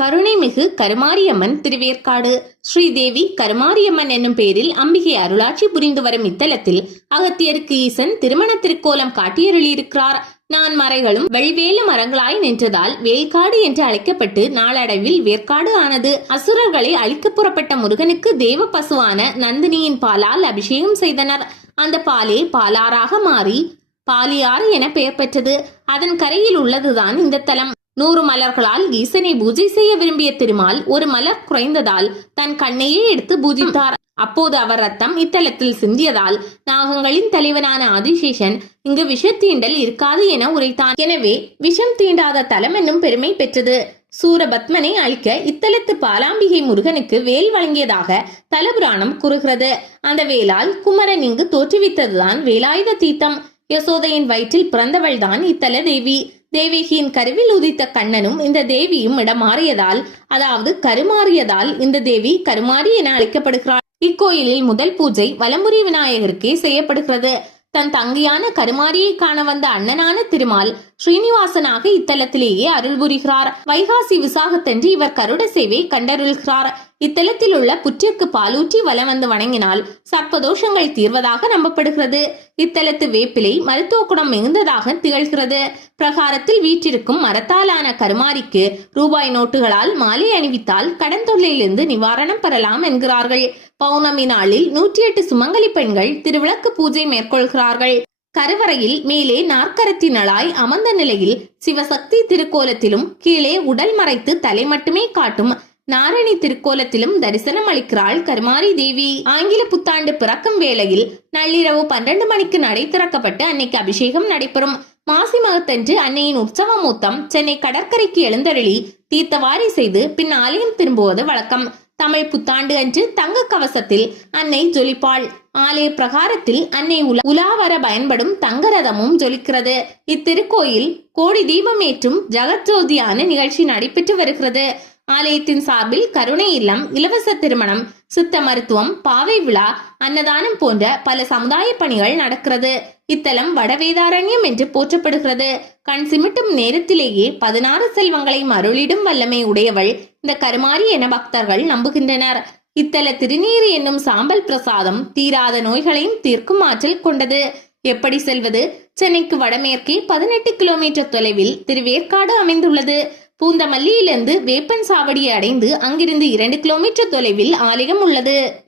கருணைமிகு கருமாரியம்மன் திருவேற்காடு. ஸ்ரீதேவி கருமாரியம்மன் என்னும் பெயரில் அம்பிகை அருளாட்சி புரிந்து வரும் இத்தலத்தில் அகத்தியருக்கு ஈசன் திருமண திருக்கோலம் காட்டியருளியிருக்கிறார். நான் மறைகளும் வழிவேல மரங்களாய் நின்றதால் வேல்காடு என்று அழைக்கப்பட்டு நாளடைவில் வேற்காடு ஆனது. அசுரர்களை அழிக்க புறப்பட்ட முருகனுக்கு தேவ பசுவான நந்தினியின் பாலால் அபிஷேகம் செய்தனர். அந்த பாலே பாலாறாக மாறி பாலியாறு என பெயர் பெற்றது. அதன் கரையில் உள்ளதுதான் இந்த தலம். நூறு மலர்களால் ஈசனை பூஜை செய்ய விரும்பிய திருமால் ஒரு மலர் குறைந்ததால் தன் கண்ணையே எடுத்து பூஜித்தார். அப்போது அவர் ரத்தம் இத்தலத்தில் சிந்தியதால் நாகங்களின் தலைவனான ஆதிசேஷன் இங்கு விஷ தீண்டல் இருக்காது என உரைத்தான். எனவே விஷம் தீண்டாத தலம் என்னும் பெருமை பெற்றது. சூரபத்மனை அழிக்க இத்தலத்து பாலாம்பிகை முருகனுக்கு வேல் வழங்கியதாக தலபுராணம் கூறுகிறது. அந்த வேலால் குமரன் இங்கு தோற்றுவித்ததுதான் வேலாயுத தீர்த்தம். யசோதையின் வயிற்றில் பிறந்தவள்தான் இத்தல தேவி. தேவகியின் கருவில் உதித்த கண்ணனும் இந்த தேவியும் இடமாறியதால் அதாவது கருமாறியதால் இந்த தேவி கருமாறி என அழைக்கப்படுகிறாள். இக்கோயிலில் முதல் பூஜை வலம்புரி விநாயகருக்கே செய்யப்படுகிறது. தன் தங்கையான கருமாரியை காண வந்த அண்ணனான திருமால் ஸ்ரீனிவாசனாக இத்தலத்திலேயே அருள் புரிகிறார். வைகாசி விசாகத்தன்று இவர் கருட சேவை கண்டருள்கிறார். இத்தலத்தில் உள்ள புற்றிற்கு பாலூற்றி வலம் வந்து வணங்கினால் சர்ப்பதோஷங்கள் தீர்வதாக நம்பப்படுகிறது. இத்தலத்து வேப்பிலை மருத்துவ குணம் மிகுந்ததாக திகழ்கிறது. பிரகாரத்தில் வீற்றிருக்கும் மரத்தாலான கருமாரிக்கு ரூபாய் நோட்டுகளால் மாலை அணிவித்தால் கடன் தொல்லையிலிருந்து நிவாரணம் பெறலாம் என்கிறார்கள். பௌர்ணமி நாளில் நூற்றி எட்டு சுமங்கலி பெண்கள் திருவிளக்கு பூஜை மேற்கொள்கிறார்கள். கருவறையில் மேலே நாற்கரத்தினளாய் அமர்ந்த நிலையில் சிவசக்தி திருக்கோலத்திலும் கீழே உடல் மறைத்து தலை மட்டுமே காட்டும் நாரணி திருக்கோலத்திலும் தரிசனம் அளிக்கிறாள் கருமாரி தேவி. ஆங்கில புத்தாண்டு பிறக்கும் வேளையில் நள்ளிரவு பன்னிரண்டு மணிக்கு நடை திறக்கப்பட்டு அன்னைக்கு அபிஷேகம் நடைபெறும். மாசி மகத்தன்று அன்னையின் உற்சவ மூத்தம் சென்னை கடற்கரைக்கு எழுந்தருளி தீர்த்தவாரி செய்து பின் ஆலயம் திரும்புவது வழக்கம். தமிழ் புத்தாண்டு அன்று தங்க கவசத்தில் அன்னை ஜொலிப்பாள். ஆலய பிரகாரத்தில் அன்னை உலா உலாவர பயன்படும் தங்க ரதமும் ஜொலிக்கிறது. இத்திருக்கோயில் கோடி தீபம் ஏற்றும் ஜெகஜோதியான நிகழ்ச்சி நடைபெற்று வருகிறது. ஆலயத்தின் சார்பில் கருணை இல்லம் இலவச திருமணம் சித்த மருத்துவம் பாவை விழா அன்னதானம் போன்ற பல சமுதாய பணிகள் நடக்கிறது. இத்தலம் வடவேதாரண்யம் என்று போற்றப்படுகிறது. கண் சிமிட்டும் நேரத்திலேயே பதினாறு செல்வங்களை மருளிடும் வல்லமை உடையவள் இந்த கருமாரி என பக்தர்கள் நம்புகின்றனர். இத்தல திருநீர் என்னும் சாம்பல் பிரசாதம் தீராத நோய்களையும் தீர்க்கும் ஆற்றல் கொண்டது. எப்படி செல்வது? சென்னைக்கு வடமேற்கே பதினெட்டு கிலோமீட்டர் தொலைவில் திருவேற்காடு அமைந்துள்ளது. பூந்தமல்லியிலிருந்து வேப்பன் சாவடியை அடைந்து அங்கிருந்து இரண்டு கிலோமீட்டர் தொலைவில் ஆலயம் உள்ளது.